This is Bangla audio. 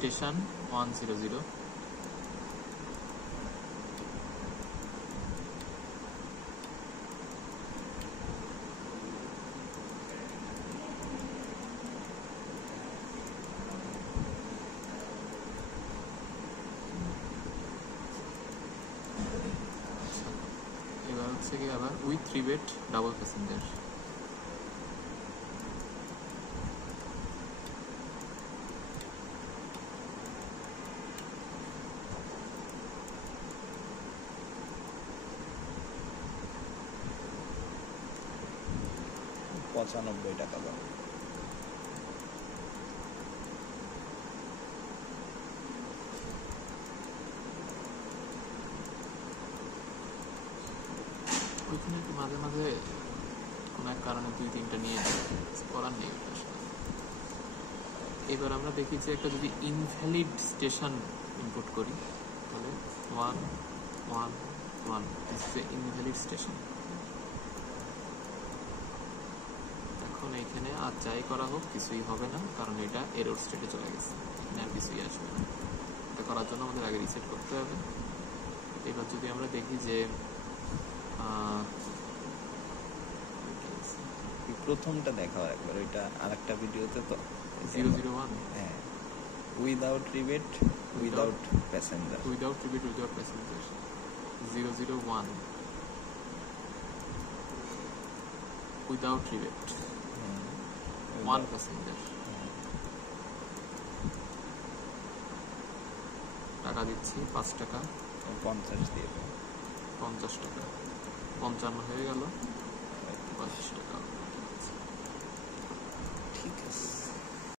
স্টেশন 100। এবার হচ্ছে কি আবার উইথ 3 বেড ডাবল প্যাসেঞ্জার। টাকা দাও। ওইখানে একটু মাঝে মাঝে কোনো এক কারণে 2-3টা নিয়ে করার নেই। এবার আমরা দেখি যে একটা যদি ইনভ্যালিড স্টেশন ইনপুট করি তাহলে 111 this is a invalid station. এখন এইখানে আর যাই করা হোক কিছুই হবে না, কারণ এটা এরর স্টেটে চলে গেছে, এখানে আর কিছুই আসবে না। এটা করার জন্য আমাদের আগে রিসেট করতে হবে। এবার যদি আমরা দেখি যে প্রথমটা দেখাও একবার, ওইটা আরেকটা ভিডিওতে তো 001 হ্যাঁ, without rebate without passenger, without rebate without passenger 001 without rebate 1 passenger. টাকা দিচ্ছি 5 টাকা, 50 দিয়ে 50 টাকা, 55 হয়ে গেল, 25 টাকা। ঠিক আছে।